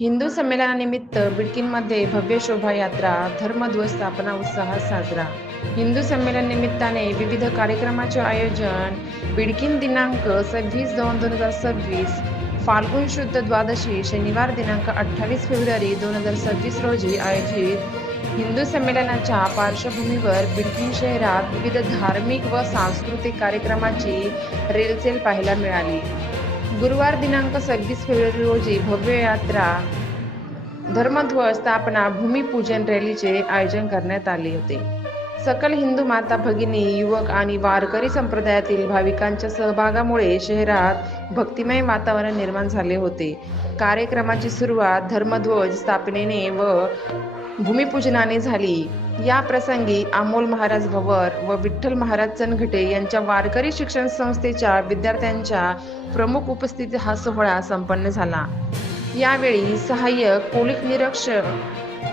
हिंदू संमेलनानिमित्त बिडकीनमध्ये भव्य शोभायात्रा, धर्मध्वज स्थापना उत्साहात साजरा. हिंदू संमेलन निमित्ताने विविध कार्यक्रमाचे आयोजन. बिडकीन दिनांक 26/2/2026, फाल्गुन शुद्ध द्वादशी, शनिवार दिनांक 28 फेब्रुवारी 2026 रोजी आयोजित हिंदू संमेलनाच्या पार्श्वभूमीवर बिडकीन शहरात विविध धार्मिक व सांस्कृतिक कार्यक्रमाची रेलचेल पाहायला मिळाली. गुरुवार दिनांक 26 फेब्रुवारी रोजी भव्य यात्रा, धर्मध्वज स्थापना, भूमिपूजन रॅलीचे आयोजन करण्यात आले होते. सकल हिंदू माता भगिनी, युवक आणि वारकरी संप्रदायातील भाविकांच्या सहभागामुळे शहरात भक्तिमय वातावरण निर्माण झाले होते. कार्यक्रमाची सुरुवात धर्मध्वज स्थापनेने व भूमिपूजनाने झाली. या प्रसंगी अमोल महाराज भवर व विठ्ठल महाराज चनघटे यांच्या वारकरी शिक्षण संस्थेच्या विद्यार्थ्यांच्या प्रमुख उपस्थितीत हा सोहळा संपन्न झाला. यावेळी सहाय्यक पोलीस निरीक्षक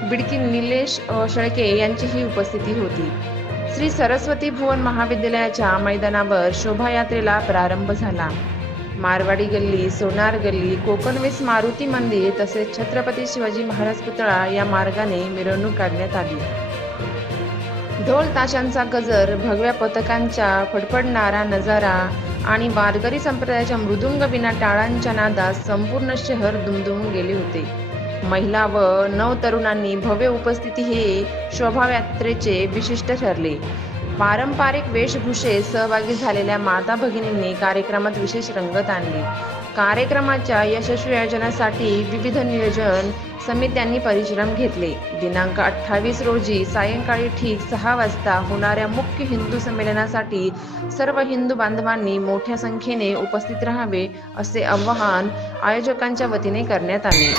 बिडकीन निलेश शेळके यांचीही उपस्थिती होती. श्री सरस्वती भुवन महाविद्यालयाच्या मैदानावर शोभायात्रेला प्रारंभ झाला. मारवाडी गल्ली, सोनार गल्ली, कोकणवेस मारुती मंदिर तसेच छत्रपती शिवाजी महाराज पुतळा या मार्गाने मिरवणूक काढण्यात आली. ढोल ताशांचा गजर, भगव्या पताकांचा फडफडणारा नजारा आणि वारकरी संप्रदायाच्या मृदुंग विना टाळांच्या नादात संपूर्ण शहर दुमदुमून गेले होते. महिला व नवतरुणांनी भव्य उपस्थिती हे शोभायात्रेचे विशिष्ट ठरले. पारंपरिक वेशभूषेत सहभागी झालेल्या माता भगिनींनी कार्यक्रमात विशेष रंगत आणली. कार्यक्रमाच्या यशस्वी आयोजनासाठी विविध नियोजन समित्यांनी परिश्रम घेतले. दिनांक 28 रोजी सायंकाळी ठीक 6 वाजता होणाऱ्या मुख्य हिंदू संमेलनासाठी सर्व हिंदू बांधवांनी मोठ्या संख्येने उपस्थित राहावे असे आवाहन आयोजकांच्या वतीने करण्यात आले.